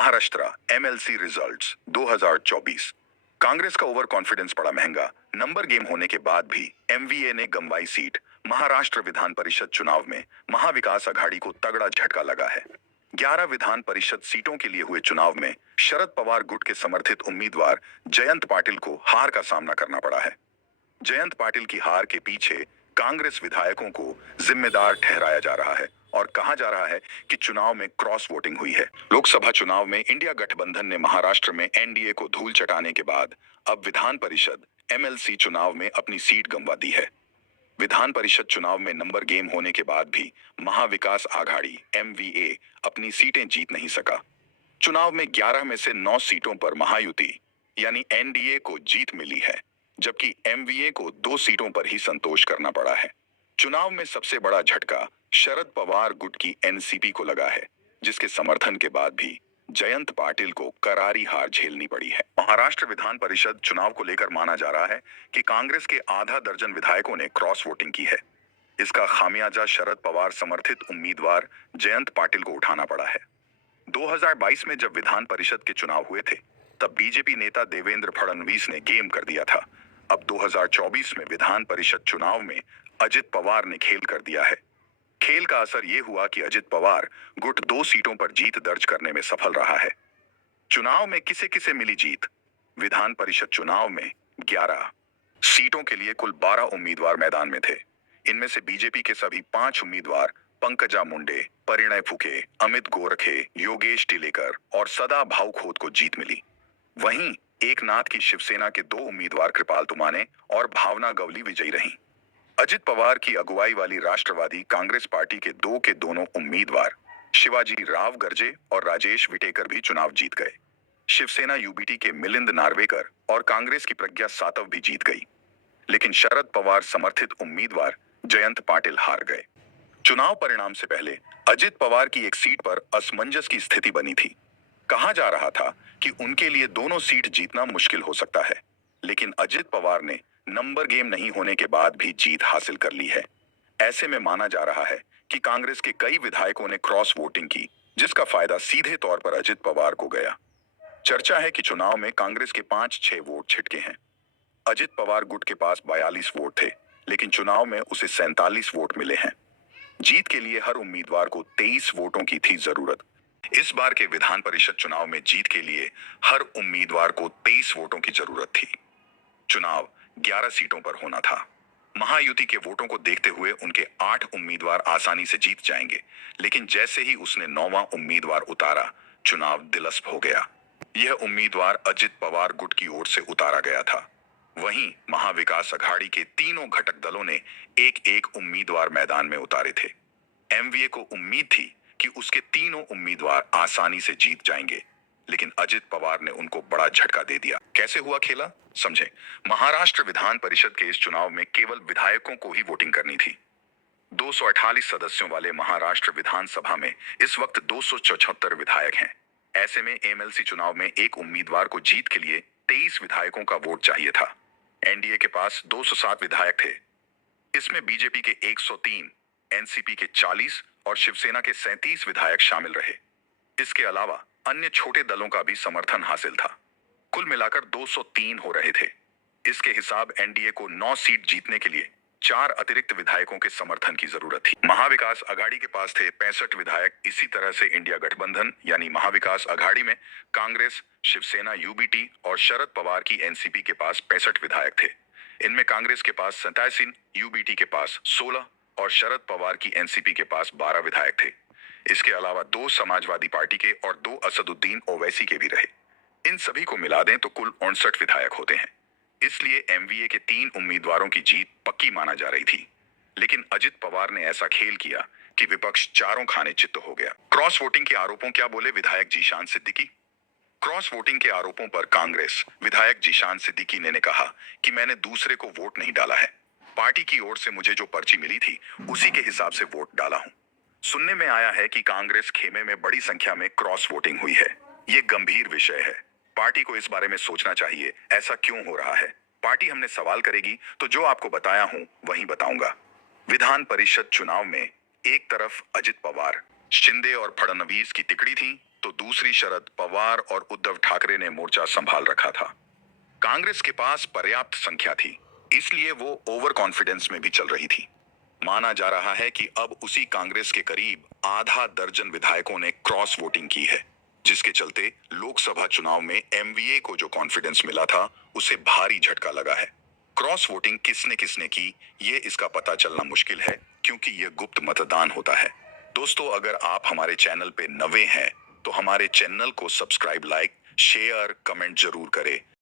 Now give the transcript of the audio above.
Maharashtra MLC results 2024। Congress का over confidence पड़ा महंगा। नंबर गेम होने के बाद भी एमवीए ने गंवाई सीट। महाराष्ट्र विधान परिषद चुनाव में महाविकास अघाड़ी को तगड़ा झटका लगा है। 11 विधान परिषद सीटों के लिए हुए चुनाव में शरद पवार गुट के समर्थित उम्मीदवार जयंत पाटिल को हार का सामना करना पड़ा है। जयंत पाटिल की हार के पीछे कांग्रेस विधायकों को जिम्मेदार ठहराया जा रहा है और कहा जा रहा है कि चुनाव में क्रॉस वोटिंग हुई है। लोकसभा चुनाव में इंडिया गठबंधन ने महाराष्ट्र में एनडीए को धूल चटाने के बाद अब विधान परिषद एमएलसी चुनाव में अपनी सीट गंवा दी है। विधान परिषद चुनाव में नंबर गेम होने के बाद भी महाविकास आघाड़ी एमवीए अपनी सीटें जीत नहीं सका। चुनाव में 11 में से 9 सीटों पर महायुति यानी एनडीए को जीत मिली है, जबकि एमवीए को 2 सीटों पर ही संतोष करना पड़ा है। चुनाव में सबसे बड़ा झटका शरद पवार गुट की एनसीपी को लगा है, जिसके समर्थन के बाद भी जयंत पाटिल को करारी हार झेलनी पड़ी है। महाराष्ट्र विधान परिषद चुनाव को लेकर माना जा रहा है कि कांग्रेस के आधा दर्जन विधायकों ने क्रॉस वोटिंग की है। इसका खामियाजा शरद पवार समर्थित उम्मीदवार जयंत पाटिल को उठाना पड़ा है। 2022 में जब विधान परिषद के चुनाव हुए थे, तब बीजेपी नेता देवेंद्र फडणवीस ने गेम कर दिया था। अब 2024 में विधान परिषद चुनाव में अजित पवार ने खेल कर दिया है। खेल का असर ये हुआ कि अजित पवार गुट 2 सीटों पर जीत दर्ज करने में सफल रहा है। चुनाव में किसे किसे मिली जीत? विधान परिषद चुनाव में 11 सीटों के लिए कुल 12 उम्मीदवार मैदान में थे। इनमें से बीजेपी के सभी 5 उम्मीदवार पंकजा मुंडे, परिणय फुके, अमित गोरखे, योगेश टिलेकर और सदा भाऊ खोत को जीत मिली। वहीं एकनाथ की शिवसेना के 2 उम्मीदवार कृपाल तुमाने और भावना गवली विजयी रहीं। अजित पवार की अगुवाई वाली राष्ट्रवादी कांग्रेस पार्टी के 2 के दोनों उम्मीदवार शिवाजी राव गर्जे और राजेश विटेकर भी चुनाव जीत गए। शिवसेना यूबीटी के मिलिंद नार्वेकर और कांग्रेस की प्रज्ञा सातव भी जीत गई, लेकिन शरद पवार समर्थित उम्मीदवार जयंत पाटिल हार गए। चुनाव परिणाम से पहले अजित पवार की एक सीट पर असमंजस की स्थिति बनी थी। कहा जा रहा था कि उनके लिए दोनों सीट जीतना मुश्किल हो सकता है, लेकिन अजित पवार ने नंबर गेम नहीं होने के बाद भी जीत हासिल कर ली है। ऐसे में माना जा रहा है कि कांग्रेस के कई विधायकों ने क्रॉस वोटिंग की, जिसका फायदा सीधे तौर पर अजित पवार को गया। चर्चा है कि चुनाव में कांग्रेस के 5-6 वोट छिटके हैं। अजित पवार गुट के पास 42 वोट थे, लेकिन चुनाव में उसे 47 वोट मिले हैं। जीत के लिए हर उम्मीदवार को 23 वोटों की थी जरूरत। इस बार के विधान परिषद चुनाव में जीत के लिए हर उम्मीदवार को 23 वोटों की जरूरत थी। चुनाव 11 सीटों पर होना था। महायुति के वोटों को देखते हुए उनके 8 उम्मीदवार आसानी से जीत जाएंगे, लेकिन जैसे ही उसने 9वां उम्मीदवार उतारा, चुनाव दिलस्प हो गया। यह उम्मीदवार अजित पवार गुट की ओर से उतारा गया था। वहीं महाविकास अघाड़ी के तीनों घटक दलों ने एक-एक उम्मीदवार मैदान में उतारे थे। एमवीए को उम्मीद थी कि उसके तीनों उम्मीदवार आसानी से जीत जाएंगे, लेकिन अजित पवार ने उनको बड़ा झटका दे दिया। कैसे हुआ खेला, समझें। महाराष्ट्र विधान परिषद के इस चुनाव में केवल विधायकों को ही वोटिंग करनी थी। 248 सदस्यों वाले महाराष्ट्र विधानसभा में इस वक्त 274 विधायक हैं। ऐसे में एमएलसी चुनाव में एक उम्मीदवार को जीत के लिए 23 विधायकों का वोट चाहिए था। एनडीए के पास 207 विधायक थे। इसमें बीजेपी के 103, एनसीपी के 40 और शिवसेना के 37 विधायक शामिल रहे। इसके अलावा अन्य छोटे दलों का भी समर्थन हासिल था। कुल मिलाकर 203 हो रहे थे। इसके हिसाब एनडीए को 9 सीट जीतने के लिए 4 अतिरिक्त विधायकों के समर्थन की जरूरत थी। महाविकास अघाड़ी के पास थे 65 विधायक। इसी तरह से इंडिया गठबंधन यानी महाविकास अघाड़ी में कांग्रेस, शिवसेना यूबीटी और शरद पवार की एनसीपी के पास 65 विधायक थे। इनमें कांग्रेस के पास 87, यूबीटी के पास 16 और शरद पवार की एनसीपी के पास 12 विधायक थे। इसके अलावा 2 समाजवादी पार्टी के और 2 असदुद्दीन ओवैसी के भी रहे। इन सभी को मिला दें तो कुल 59 विधायक होते हैं। इसलिए एमवीए के 3 उम्मीदवारों की जीत पक्की माना जा रही थी, लेकिन अजित पवार ने ऐसा खेल किया कि विपक्ष चारों खाने चित्त हो गया। क्रॉस वोटिंग के आरोपों क्या बोले विधायक जीशान सिद्दीकी? क्रॉस वोटिंग के आरोपों पर कांग्रेस विधायक जीशान सिद्दीकी ने कहा कि मैंने दूसरे को वोट नहीं डाला है। पार्टी की ओर से मुझे जो पर्ची मिली थी उसी के हिसाब से वोट डाला हूं। सुनने में आया है कि कांग्रेस खेमे में बड़ी संख्या में क्रॉस वोटिंग हुई है। ये गंभीर विषय है। पार्टी को इस बारे में सोचना चाहिए, ऐसा क्यों हो रहा है। पार्टी हमने सवाल करेगी तो जो आपको बताया हूं वही बताऊंगा। विधान परिषद चुनाव में एक तरफ अजित पवार, शिंदे और फडणवीस की तिकड़ी थी, तो दूसरी शरद पवार और उद्धव ठाकरे ने मोर्चा संभाल रखा था। कांग्रेस के पास पर्याप्त संख्या थी, इसलिए वो ओवर कॉन्फिडेंस में भी चल रही थी। माना जा रहा है कि अब उसी कांग्रेस के करीब आधा दर्जन विधायकों ने क्रॉस वोटिंग की है, जिसके चलते लोकसभा चुनाव में एमवीए को जो कॉन्फिडेंस मिला था, उसे भारी झटका लगा है। क्रॉस वोटिंग किसने किसने की, ये इसका पता चलना मुश्किल है, क्योंकि ये गुप्त मतदान होता है। दोस्तों, अगर आप हमारे चैनल पे नए हैं, तो हमारे चैनल को सब्सक्राइब, लाइक, शेयर, कमेंट जरूर करें।